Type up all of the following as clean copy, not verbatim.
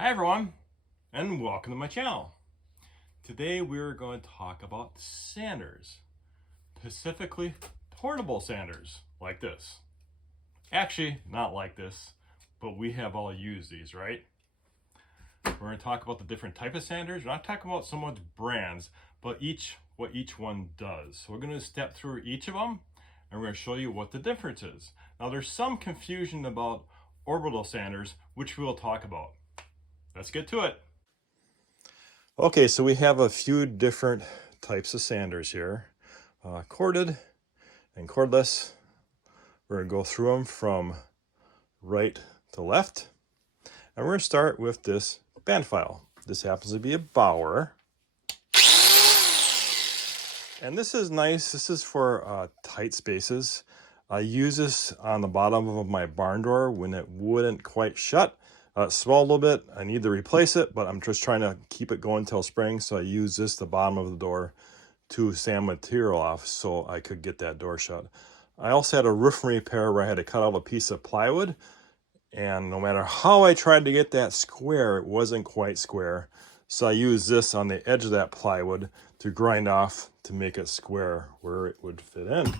Hi everyone, and welcome to my channel. Today we're going to talk about sanders, specifically portable sanders like this. Actually, not like this, but we have all used these, right? We're going to talk about the different type of sanders. We're not talking about so much brands, but what each one does. So we're going to step through each of them, and we're going to show you what the difference is. Now there's some confusion about orbital sanders, which we'll talk about. Let's get to it. Okay, so we have a few different types of sanders here. Corded and cordless. We're going to go through them from right to left. And we're going to start with this band file. This happens to be a Bauer. And this is nice. This is for tight spaces. I use this on the bottom of my barn door when it wouldn't quite shut. It's small a little bit. I need to replace it, but I'm just trying to keep it going till spring. So I use this, the bottom of the door, to sand material off so I could get that door shut. I also had a roof repair where I had to cut out a piece of plywood. And no matter how I tried to get that square, it wasn't quite square. So I used this on the edge of that plywood to grind off to make it square where it would fit in.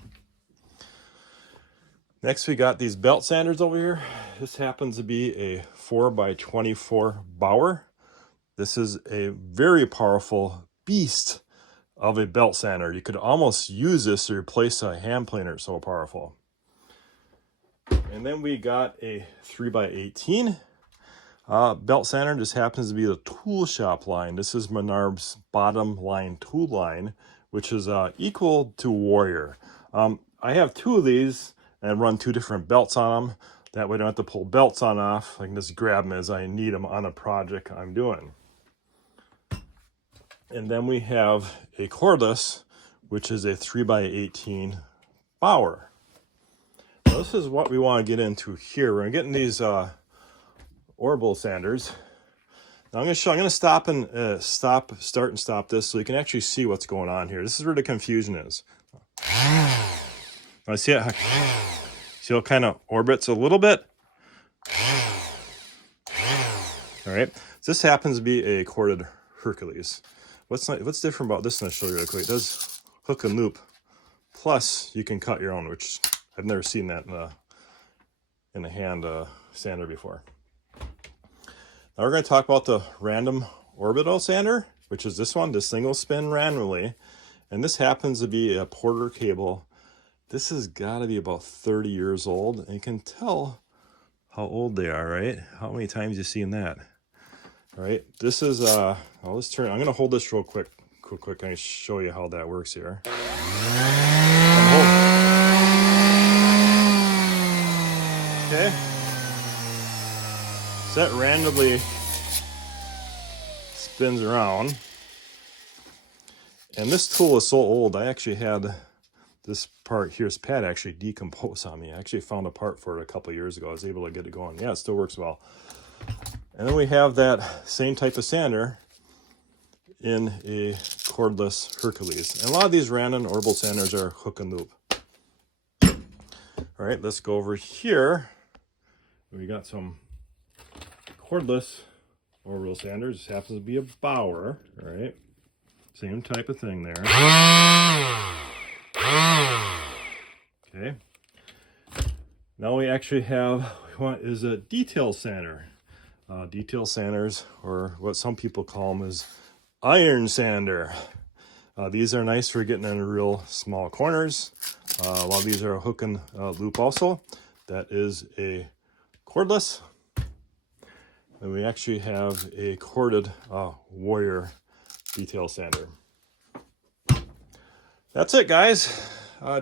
Next, we got these belt sanders over here. This happens to be a 4x24 Bauer. This is a very powerful beast of a belt sander. You could almost use this to replace a hand planer, it's so powerful. And then we got a 3x18 belt sander. This happens to be the tool shop line. This is Menards bottom line tool line, which is equal to Warrior. I have two of these and run two different belts on them. That way I don't have to pull belts on off. I can just grab them as I need them on a project I'm doing. And then we have a cordless, which is a 3x18 Bauer. Now this is what we want to get into here. We're getting these orbital sanders. Now I'm going to stop and start and stop this so you can actually see what's going on here. This is where the confusion is. I see it. See how it kind of orbits a little bit. All right. So this happens to be a corded Hercules. What's different about this? I'll show you real quick. It does hook and loop. Plus, you can cut your own, which I've never seen that in a hand sander before. Now we're going to talk about the random orbital sander, which is this one, the single spin randomly. And this happens to be a Porter cable. This has got to be about 30 years old. And you can tell how old they are, right? How many times you seen that? All right, this is, let's turn, I'm going to hold this real quick. I'm going to show you how that works here. Okay. So that randomly spins around. And this tool is so old, I actually had this part here's pad actually decompose on me. I actually found a part for it a couple years ago. I was able to get it going. Yeah, it still works well. And then we have that same type of sander in a cordless Hercules. And a lot of these random orbital sanders are hook and loop. All right, let's go over here. We got some cordless orbital sanders. This happens to be a Bauer. All right, same type of thing there. Okay. Now we actually have, what is a detail sander. Detail sanders, or what some people call them, is iron sander. These are nice for getting in real small corners. A lot of these are a hook and loop also. That is a cordless. And we actually have a corded Warrior detail sander. That's it, guys.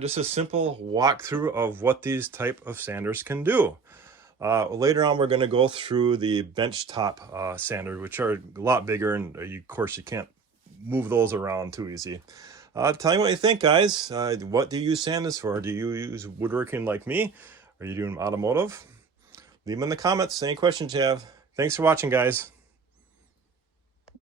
Just a simple walkthrough of what these type of sanders can do. Later on, we're going to go through the bench top sanders, which are a lot bigger, and of course you can't move those around too easy. Tell me what you think, guys. What do you use sanders for? Do you use woodworking like me? Are you doing automotive? Leave them in the comments. Any questions you have. Thanks for watching, guys.